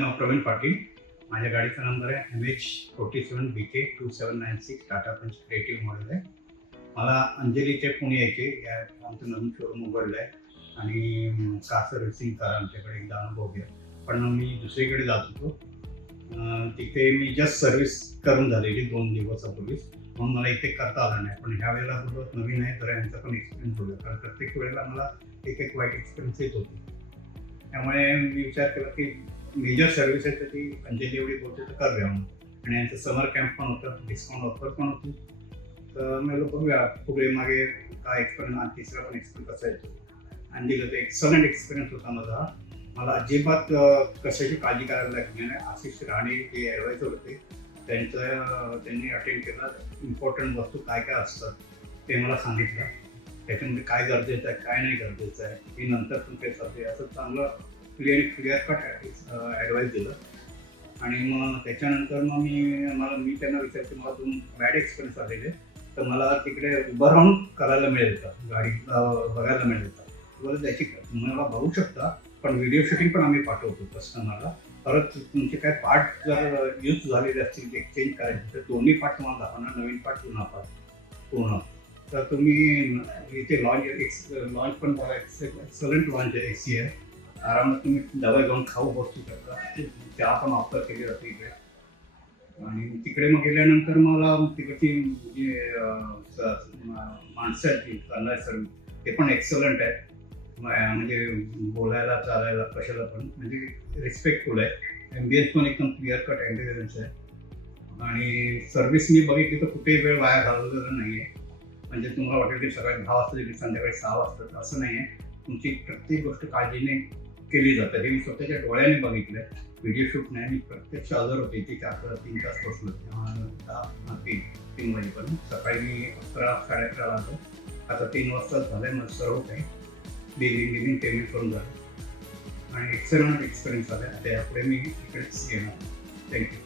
माझं नाव प्रवीण पाटील. माझ्या गाडीचा नंबर आहे MH47BK2796 टाटा पंच क्रिएटिव्ह मॉडेल आहे. मला अंजलीचे पुणे यायचे, आमचं नवीन शोरूम उघडलं आहे आणि कार सर्व्हिसिंग करा आमच्याकडे एकदा अनुभव घ्या. पण मी दुसरीकडे जात होतो, तिथे मी जस्ट सर्व्हिस करून झालेली 2 दिवसापूर्वीच, म्हणून मला इथे करता आलं नाही. पण ह्या वेळेला बरोबर नवीन आहे तर यांचा पण एक्सपिरियन्स होईल, कारण प्रत्येक वेळेला मला एक वाईट एक्सपिरियन्स येत होते. त्यामुळे मी विचार केला की मेजर सर्व्हिस आहे तर ती अंजली एवढी बोलते तर करूया म्हणून. आणि यांचं समर कॅम्प पण होतं, डिस्काउंट ऑफर पण होती. तर मी बघूया पुढे मागे काय एक्सपिरियन्स आणि तिसरा पण एक्सपिरियन्स कसा येतो. अंजलीला तर एक्सलंट एक्सपिरियन्स होता माझा. मला अजिबात कशाची काळजी करायला लागली नाही. आशिष राणे जे ॲडवायझर होते त्यांनी अटेंड केला. इम्पॉर्टंट वस्तू काय काय असतात ते मला सांगितलं. त्याच्यामध्ये काय गरजेचं आहे काय नाही गरजेचं आहे हे नंतर तुमचे सध्या असं चांगलं क्लिअर कट ॲडवाईस दिलं. आणि मग त्याच्यानंतर मग मी त्यांना विचारते, मला तुम्ही बॅड एक्सपिरियन्स आलेले तर मला तिकडे उभं राहून करायला मिळेल का, गाडी बघायला मिळेल का. बरं त्याची तुम्हाला बघू शकता, पण व्हिडिओ शूटिंग पण आम्ही पाठवतो कस्टमरला. परत तुमचे काय पार्ट जर यूज झालेले असतील ते चेंज करायचे तर दोन्ही पार्ट तुम्हाला दाखवणार, नवीन पार्ट जुना पार्ट पूर्ण. तर तुम्ही इथे लॉन्च पण बघा, एक्सलंट लॉन्च आहे. AC आहे, आरामात तुम्ही डबा घेऊन खाऊ बसू शकता. चहा पण ऑफर केली जाते इकडे. आणि तिकडे मग गेल्यानंतर मला तिकडची जी माणसं आहेत ती करणार सर्व ते पण एक्सलंट आहे. म्हणजे बोलायला चालायला कशाला पण म्हणजे रिस्पेक्टफुल आहे. ॲम्बियन्स पण एकदम क्लिअर कट ॲम्बियन्स आहे. आणि सर्व्हिस मी बघितली तर कुठेही वेळ वाया घालवलेला नाही आहे. म्हणजे तुम्हाला वाटेल की सकाळी 10 वाजता की संध्याकाळी 6 वाजता, असं नाही आहे. तुमची प्रत्येक गोष्ट काळजीने केली जाते. हे मी स्वतःच्या डोळ्याने बघितलं. व्हिडिओ शूट नाही, मी प्रत्यक्ष हजर होते इथे 3 तास बसलो. 3 वाजेपर्यंत. सकाळी मी 11-11:30 आलो. आता 3 वाजता झालं मग सर्व काही बिलिंग पेमेंट करून झालं आणि एक्सलंट एक्सपिरियन्स आला. त्यापुढे मी इकडेच घेणार. थँक्यू.